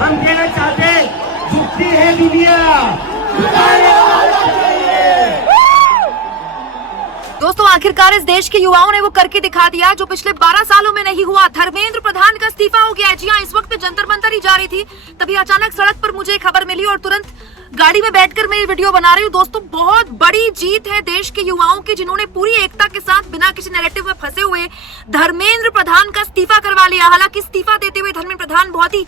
हम कहना चाहते झुकती है दुनिया। दोस्तों, आखिरकार इस देश के युवाओं ने वो करके दिखा दिया जो पिछले 12 सालों में नहीं हुआ। धर्मेंद्र प्रधान का इस्तीफा हो गया है। जी हाँ, इस वक्त जंतर मंतर ही जा रही थी, तभी अचानक सड़क पर मुझे खबर मिली और तुरंत गाड़ी में बैठकर मैं ये वीडियो बना रही हूँ। दोस्तों, बहुत बड़ी जीत है देश के युवाओं की, जिन्होंने पूरी एकता के साथ बिना किसी नैरेटिव में फंसे हुए धर्मेंद्र प्रधान का इस्तीफा करवा लिया। हालांकि इस्तीफा देते हुए धर्मेंद्र प्रधान बहुत ही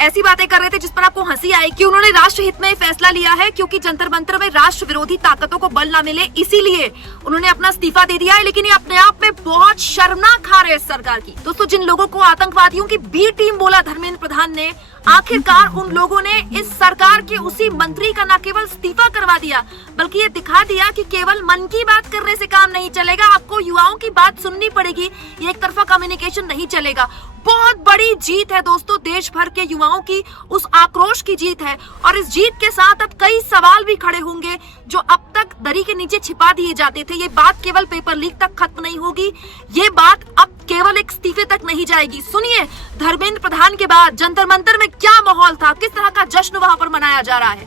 ऐसी बातें कर रहे थे जिस पर आपको हंसी आई कि उन्होंने राष्ट्र हित में फैसला लिया है, क्योंकि जंतर मंतर में राष्ट्र विरोधी ताकतों को बल ना मिले, इसीलिए उन्होंने अपना इस्तीफा दे दिया है। लेकिन ये अपने आप में बहुत शर्मनाक हार है इस सरकार की। दोस्तों, जिन लोगों को आतंकवादियों की बी टीम बोला धर्मेंद्र प्रधान ने, आखिरकार उन लोगों ने इस सरकार के उसी मंत्री का न केवल इस्तीफा करवा दिया, बल्कि ये दिखा दिया कि केवल मन की बात करने से काम नहीं चलेगा, आपको युवाओं की बात सुननी पड़ेगी। ये एक तरफा कम्युनिकेशन नहीं चलेगा। बहुत बड़ी जीत है दोस्तों, देश भर के युवाओं की उस आक्रोश की जीत है। और इस जीत के साथ अब कई सवाल भी खड़े होंगे जो अब तक दरी के नीचे छिपा दिए जाते थे। ये बात केवल पेपर लीक तक खत्म नहीं होगी, ये बात अब केवल एक इस्तीफे तक नहीं जाएगी। सुनिए, धर्मेंद्र प्रधान के बाद जंतर मंतर में क्या माहौल था, किस तरह का जश्न वहां पर मनाया जा रहा है।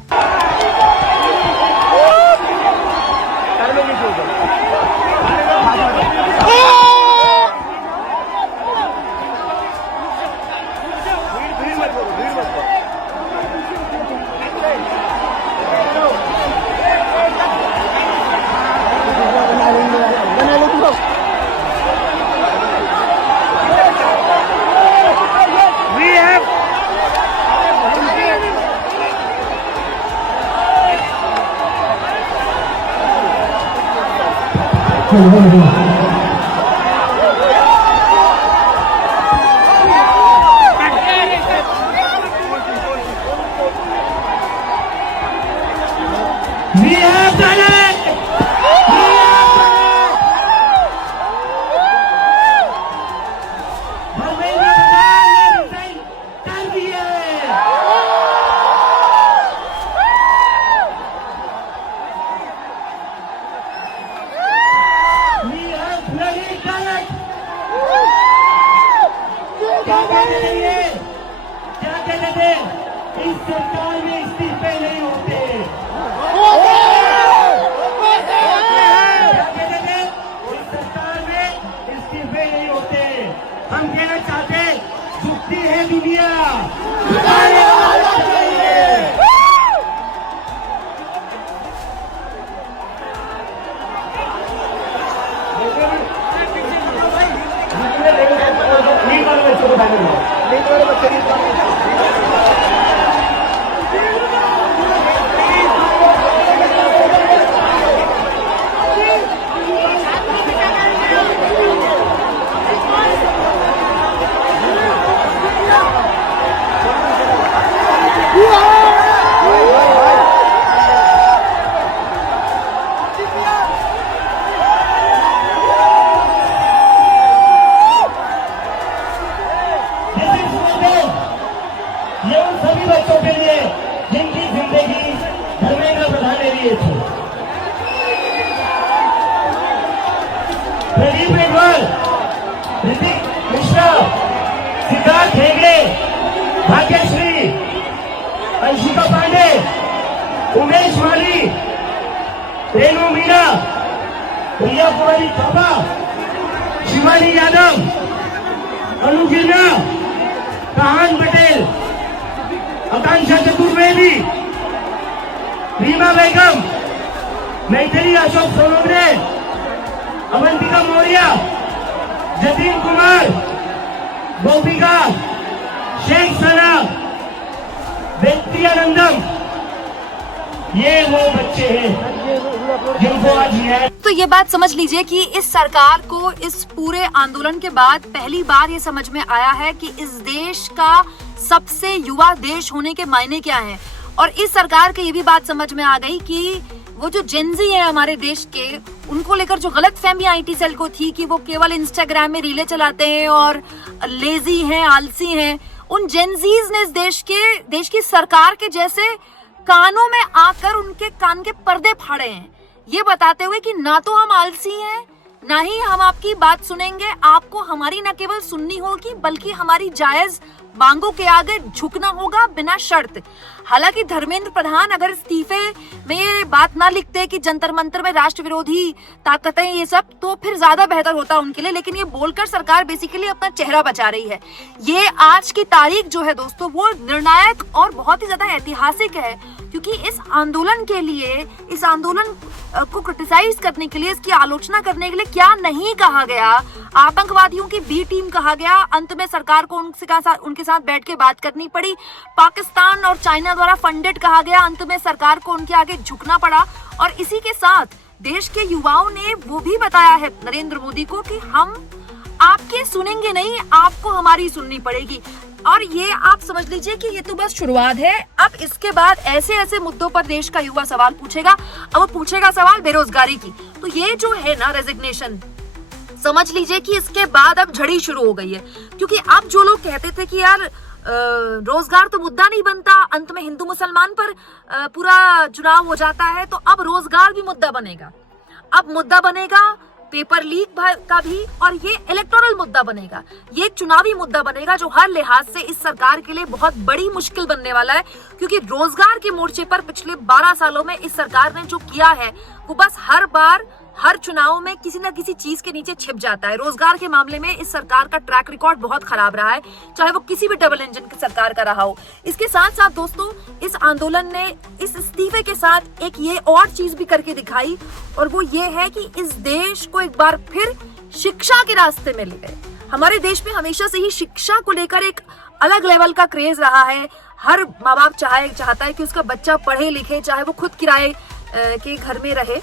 We have done it! Dharmendra Pradhan ने रिजाइन कर दिए। We have bloody done it! क्या कहते थे ये? क्या कहते थे? इस सरकार में इस्तीफे नहीं होते। हम कहना चाहते झुकती है दुनिया। ये उन सभी बच्चों के लिए जिनकी जिंदगी धर्मेंद्र प्रधान ने लिए थे। प्रदीप मेघवाल, ऋतिक मिश्रा, सिद्धार्थ हेगड़े, भाग्यश्री, अंशिका पांडे, उमेश माली, रेणु मीणा, प्रिया कुमारी थापा, शिवानी यादव, अनु गिरना, कहान पटेल, आकांक्षा चतुर्वेदी, रीमा बेगम, मैथिली अशोक सोनोग्रे, अवंतिका मौर्य, जतीन कुमार, गोपिका, शेख सना, व्यक्तियानंदम, ये वो बच्चे हैं जिनको आज न्याय। तो ये बात समझ लीजिए कि इस सरकार को इस पूरे आंदोलन के बाद पहली बार ये समझ में आया है कि इस देश का सबसे युवा देश होने के मायने क्या हैं। और इस सरकार के ये भी बात समझ में आ गई कि वो जो जेनजी है हमारे देश के, उनको लेकर जो गलतफहमी आईटी सेल को थी कि वो केवल इंस्टाग्राम में रीलें चलाते हैं और लेजी हैं, आलसी हैं, उन जेनजीज ने इस देश की सरकार के जैसे कानों में आकर उनके कान के पर्दे फाड़े हैं, ये बताते हुए कि ना तो हम आलसी हैं, ना ही हम आपकी बात सुनेंगे, आपको हमारी न केवल सुननी होगी बल्कि हमारी जायज मांगों के आगे झुकना होगा बिना शर्त। हालांकि धर्मेंद्र प्रधान अगर इस्तीफे में ये बात ना लिखते कि जंतर मंतर में राष्ट्र विरोधी ताकतें ये सब, तो फिर ज्यादा बेहतर होता उनके लिए, लेकिन ये बोलकर सरकार बेसिकली अपना चेहरा बचा रही है। ये आज की तारीख जो है दोस्तों वो निर्णायक और बहुत ही ज्यादा ऐतिहासिक है, क्योंकि इस आंदोलन के लिए, इस आंदोलन को क्रिटिसाइज करने के लिए, इसकी आलोचना करने के लिए क्या नहीं कहा गया। आतंकवादियों की बी टीम कहा गया, अंत में सरकार को उनके साथ बैठ के बात करनी पड़ी। पाकिस्तान और चाइना द्वारा फंडेड कहा गया, अंत में सरकार को उनके आगे झुकना पड़ा। और इसी के साथ देश के युवाओं ने वो भी बताया है नरेंद्र मोदी को कि हम आपके सुनेंगे नहीं, आपको हमारी सुननी पड़ेगी। और ये आप समझ लीजिए कि ये तो बस शुरुआत है। अब इसके बाद ऐसे ऐसे मुद्दों पर देश का युवा सवाल पूछेगा। अब वो पूछेगा सवाल बेरोजगारी की। तो ये जो है ना रेजिग्नेशन, समझ लीजिए कि इसके बाद अब झड़ी शुरू हो गई है, क्योंकि अब जो लोग कहते थे कि यार रोजगार तो मुद्दा नहीं बनता, अंत में हिंदू मुसलमान पर पूरा चुनाव हो जाता है, तो अब रोजगार भी मुद्दा बनेगा। अब मुद्दा बनेगा पेपर लीक का भी, और ये इलेक्टोरल मुद्दा बनेगा, ये एक चुनावी मुद्दा बनेगा जो हर लिहाज से इस सरकार के लिए बहुत बड़ी मुश्किल बनने वाला है। क्योंकि रोजगार के मोर्चे पर पिछले 12 सालों में इस सरकार ने जो किया है वो बस हर बार हर चुनाव में किसी न किसी चीज के नीचे छिप जाता है। रोजगार के मामले में इस सरकार का ट्रैक रिकॉर्ड बहुत खराब रहा है, चाहे वो किसी भी डबल इंजन की सरकार का रहा हो। इसके साथ साथ दोस्तों इस आंदोलन ने इस इस्तीफे के साथ एक ये और चीज भी करके दिखाई, और वो ये है कि इस देश को एक बार फिर शिक्षा के रास्ते में ले गए। हमारे देश में हमेशा से ही शिक्षा को लेकर एक अलग लेवल का क्रेज रहा है। हर माँ बाप चाहता है कि उसका बच्चा पढ़े लिखे, चाहे वो खुद किराए के घर में रहे,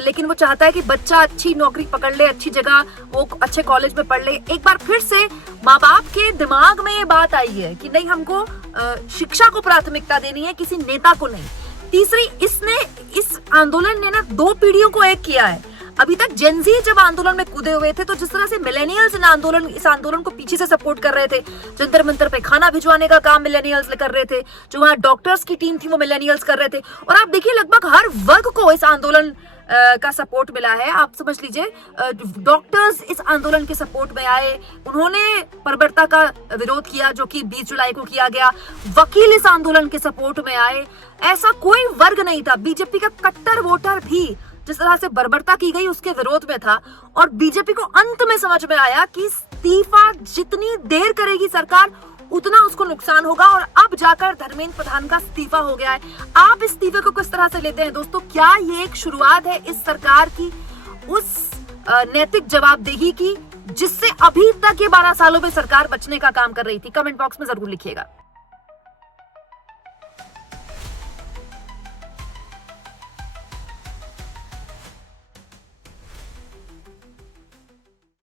लेकिन वो चाहता है कि बच्चा अच्छी नौकरी पकड़ ले, अच्छी जगह वो अच्छे कॉलेज में पढ़ ले। एक बार फिर से माँ बाप के दिमाग में ये बात आई है कि नहीं, हमको शिक्षा को प्राथमिकता देनी है, किसी नेता को नहीं। तीसरी, इस आंदोलन ने ना 2 पीढ़ियों को एक किया है। अभी तक जेनजी जब आंदोलन में कूदे हुए थे, तो जिस तरह से मिलेनियल्स इस आंदोलन को पीछे से सपोर्ट कर रहे थे, जंतर मंतर पे खाना भिजवाने का काम मिलेनियल्स कर रहे थे, जो वहाँ डॉक्टर्स की टीम थी वो मिलेनियल्स कर रहे थे। और आप देखिए लगभग हर वर्ग को इस आंदोलन का सपोर्ट मिला है। आप समझ लीजिए डॉक्टर्स इस आंदोलन के सपोर्ट में आए, उन्होंने बर्बरता का विरोध किया जो कि 20 जुलाई को किया गया। वकील इस आंदोलन के सपोर्ट में आए। ऐसा कोई वर्ग नहीं था, बीजेपी का कट्टर वोटर भी जिस तरह से बर्बरता की गई उसके विरोध में था। और बीजेपी को अंत में समझ में आया कि इस्तीफा जितनी देर करेगी सरकार उतना उसको नुकसान होगा, और अब जाकर धर्मेंद्र प्रधान का इस्तीफा हो गया है। आप इस्तीफे को किस तरह से लेते हैं दोस्तों? क्या ये एक शुरुआत है इस सरकार की उस नैतिक जवाबदेही की जिससे अभी तक ये 12 सालों में सरकार बचने का काम कर रही थी? कमेंट बॉक्स में जरूर लिखिएगा।